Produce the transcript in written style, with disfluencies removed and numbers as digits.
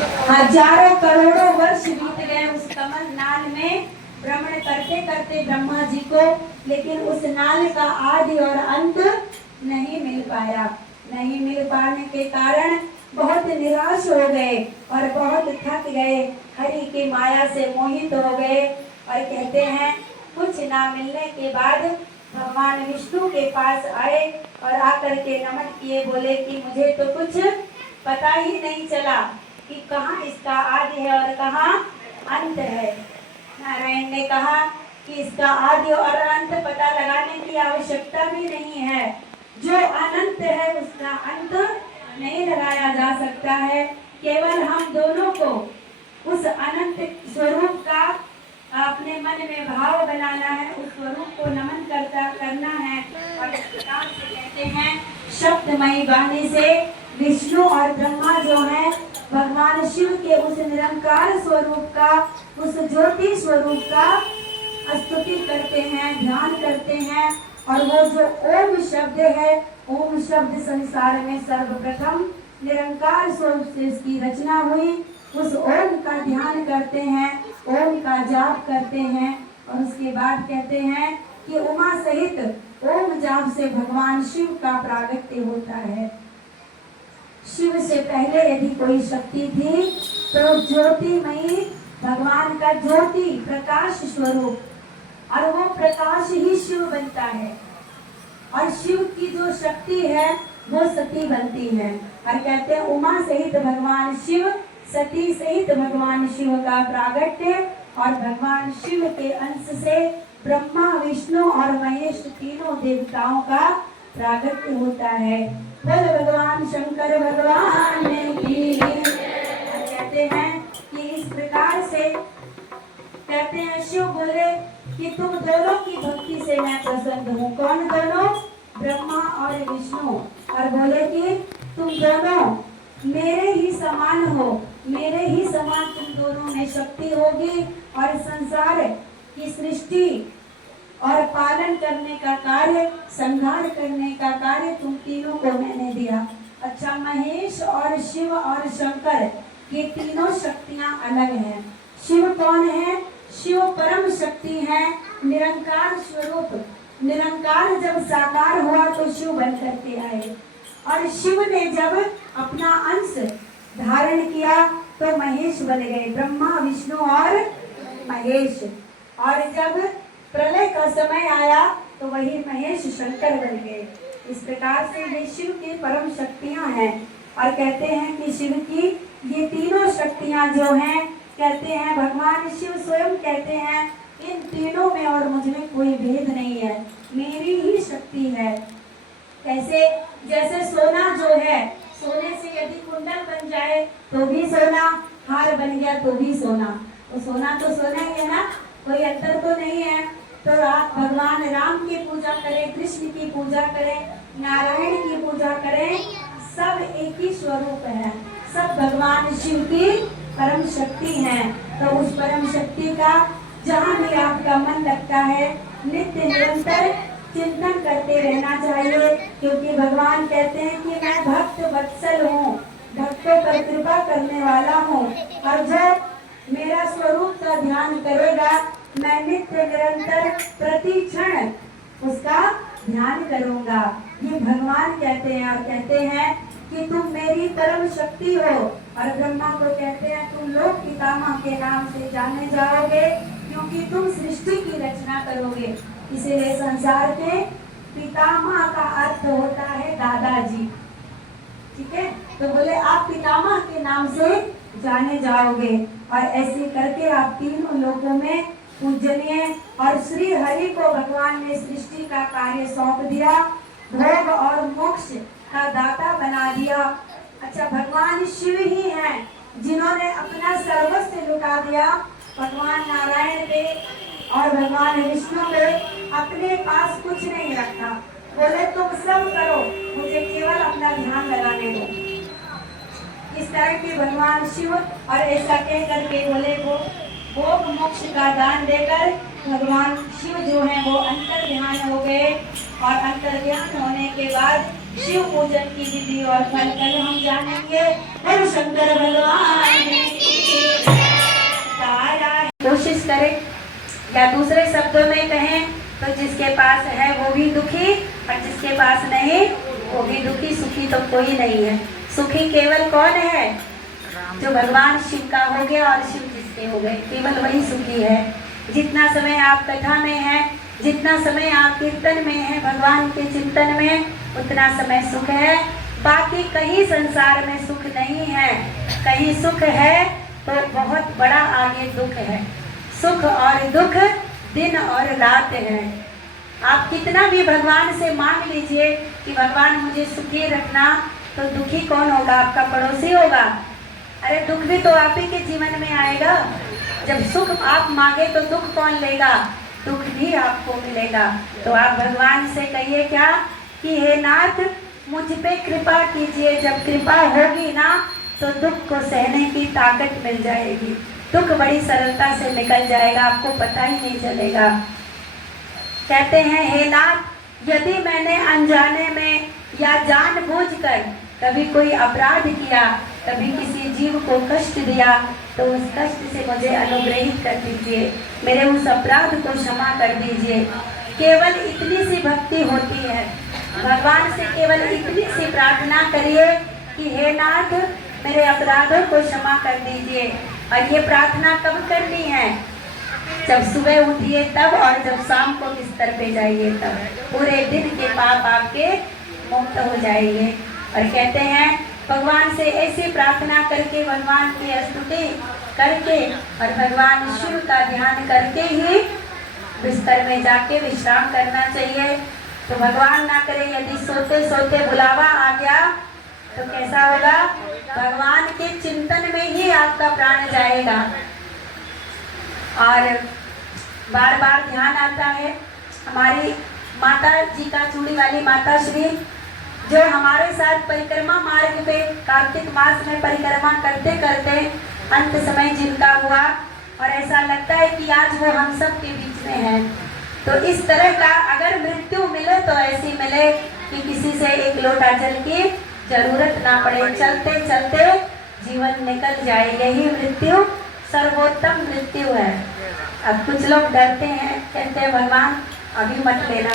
हजारों करोड़ों वर्ष बीत गए उस कमल नाल में भ्रमण करते करते ब्रह्मा जी को, लेकिन उस नाल का आदि और अंत नहीं मिल पाया। नहीं मिल पाने के कारण बहुत निराश हो गए और बहुत थक गए, हरि की माया से मोहित हो गए। और कहते हैं कुछ ना मिलने के बाद भगवान विष्णु के पास आए और आकर के नमन किए, बोले कि मुझे तो कुछ पता ही नहीं चला कि कहाँ इसका आदि है और कहाँ अंत है। नारायण ने कहा कि इसका आदि और अंत पता लगाने की आवश्यकता भी नहीं है, जो अनंत है उसका अंत नहीं लगाया जा सकता है। केवल हम दोनों को उस अनंत स्वरूप का अपने मन में भाव बनाना है, उस स्वरूप को नमन करना है। और इस प्रकार से कहते हैं शब्दमयी वाणी से विष्णु और ब्रह्मा जो है भगवान शिव के उस निरंकार स्वरूप का, उस ज्योति स्वरूप का स्तुति करते हैं, ध्यान करते हैं। और वो जो ओम शब्द है, ओम शब्द संसार में सर्वप्रथम निरंकार स्वरूप से इसकी रचना हुई, उस ओम का ध्यान करते हैं, ओम का जाप करते हैं। और उसके बाद कहते हैं कि उमा सहित ओम जाप से भगवान शिव का प्रागट्य होता है। शिव से पहले यदि कोई शक्ति थी तो ज्योतिमयी भगवान का ज्योति प्रकाश स्वरूप, और वो प्रकाश ही शिव बनता है। और शिव की जो शक्ति है वो सती बनती है। और कहते हैं उमा सहित भगवान शिव, सती सहित भगवान शिव का प्रागट्य, और भगवान शिव के अंश से ब्रह्मा विष्णु और महेश तीनों देवताओं का प्रागट्य होता है। बोल भगवान शंकर भगवान की। कहते हैं कि इस प्रकार से कहते हैं शिव बोले कि तुम दोनों की भक्ति से मैं प्रसन्न हूँ। कौन दोनों? ब्रह्मा और विष्णु। और बोले कि तुम दोनों मेरे ही समान हो, मेरे ही समान तुम दोनों में शक्ति होगी, और संसार की सृष्टि और पालन करने का कार्य, संहार करने का कार्य तुम तीनों को मैंने दिया। अच्छा, महेश और शिव और शंकर ये तीनों शक्तियां अलग हैं। शिव कौन है? शिव परम शक्ति है, निरंकार स्वरूप। निरंकार जब साकार हुआ तो शिव बन करके आए, और शिव ने जब अपना अंश धारण किया तो महेश बन गए, ब्रह्मा विष्णु और महेश। और जब प्रलय का समय आया तो वही महेश शंकर बन गए। इस प्रकार से ये शिव की परम शक्तियां हैं। और कहते हैं कि शिव की ये तीनों शक्तियां जो हैं, कहते हैं भगवान शिव स्वयं कहते हैं इन तीनों में और मुझ में कोई भेद नहीं है, मेरी ही शक्ति है। कैसे? जैसे सोना जो है, सोने से यदि कुंडल बन जाए तो भी सोना, हार बन गया तो भी सोना, तो सोना तो सोना ही है ना, कोई अंतर तो नहीं है। तो आप भगवान राम की पूजा करें, कृष्ण की पूजा करें, नारायण की पूजा करें, सब एक ही स्वरूप है, सब भगवान शिव की परम शक्ति है। तो उस परम शक्ति का जहाँ भी आपका मन लगता है नित्य निरंतर चिंतन करते रहना चाहिए, क्योंकि भगवान कहते हैं कि मैं भक्त वत्सल हूँ, भक्तों पर कृपा करने वाला हूँ, और जो मेरा स्वरूप का ध्यान करेगा मैं नित्य निरंतर प्रति क्षण उसका ध्यान करूँगा। ये भगवान कहते हैं। और कहते हैं कि तुम मेरी परम शक्ति हो, और ब्रह्मा को कहते हैं तुम लोक पितामह के नाम से जाने जाओगे, क्योंकि तुम सृष्टि की रचना करोगे। इसीलिए संसार के पितामह का अर्थ होता है दादाजी। ठीक है, तो बोले आप पितामह के नाम से जाने जाओगे, और ऐसे करके आप तीनों लोकों में पूजनीय। और श्री हरि को भगवान ने सृष्टि का कार्य सौंप दिया, भोग और मोक्ष का दाता बना दिया। अच्छा, भगवान शिव ही हैं जिन्होंने अपना सर्वस्व लुटा दिया भगवान नारायण पे और भगवान विष्णु पे, अपने पास कुछ नहीं रखा। बोले तुम सब करो, मुझे केवल अपना ध्यान लगाने दो। इस तरह के भगवान शिव, और ऐसा कह करके बोले वो भोग मोक्ष का दान देकर भगवान शिव जो है वो अंतर ध्यान हो गए। और अंतर ध्यान होने के बाद शिव पूजन की विधि और फल कल हम जानेंगे। हर शंकर भगवान या दूसरे शब्दों में कहें तो जिसके पास है वो भी दुखी और जिसके पास नहीं वो भी दुखी। सुखी तो कोई नहीं है। सुखी केवल कौन है? जो भगवान शिव का हो गया और शिव जिसके हो गए, केवल वही सुखी है। जितना समय आप कथा में है, जितना समय आप कीर्तन में है, भगवान के चिंतन में, उतना समय सुख है। बाकी कहीं संसार में सुख नहीं है। कहीं सुख है तो बहुत बड़ा आगे दुख है। सुख और दुख दिन और रात है। आप कितना भी भगवान से मांग लीजिए कि भगवान मुझे सुखी रखना, तो दुखी कौन होगा? आपका पड़ोसी होगा। अरे दुख भी तो आप ही के जीवन में आएगा। जब सुख आप मांगे तो दुख कौन लेगा? दुख भी आपको मिलेगा। तो आप भगवान से कहिए क्या कि हे नाथ मुझ पे कृपा कीजिए। जब कृपा होगी ना तो दुख को सहने की ताकत मिल जाएगी। दुख बड़ी सरलता से निकल जाएगा, आपको पता ही नहीं चलेगा। कहते हैं हे नाथ यदि मैंने अनजाने में या जानबूझकर कभी कोई अपराध किया, कभी किसी जीव को कष्ट दिया, तो उस कष्ट से मुझे अनुग्रहित कर दीजिए। मेरे उस अपराध को क्षमा कर दीजिए। केवल इतनी सी भक्ति होती है। भगवान से केवल इतनी सी प्रार्थना करिए कि हे नाथ मेरे अपराधों को क्षमा कर दीजिए। और ये प्रार्थना कब करनी है? जब सुबह उठिए तब, और जब शाम को बिस्तर पे जाइए तब। पूरे दिन के पाप आपके मुक्त हो जाएंगे। और कहते हैं भगवान से ऐसी प्रार्थना करके, भगवान की स्तुति करके और भगवान शिव का ध्यान करके ही बिस्तर में जाके विश्राम करना चाहिए। तो भगवान ना करे यदि सोते सोते बुलावा आ गया तो कैसा होगा? भगवान के चिंतन में ही आपका प्राण जाएगा। और बार बार ध्यान आता है हमारी माता जी का, चूड़ी वाली माता श्री, जो हमारे साथ परिक्रमा मार्ग पे कार्तिक मास में परिक्रमा करते करते अंत समय जिनका हुआ, और ऐसा लगता है कि आज वो हम सब के बीच में है। तो इस तरह का अगर मृत्यु मिले तो ऐसी मिले कि किसी से एक लोटा जल की जरूरत ना पड़े, चलते चलते जीवन निकल जाए। यही मृत्यु सर्वोत्तम मृत्यु है। अब कुछ लोग डरते हैं, कहते हैं भगवान अभी मत लेना।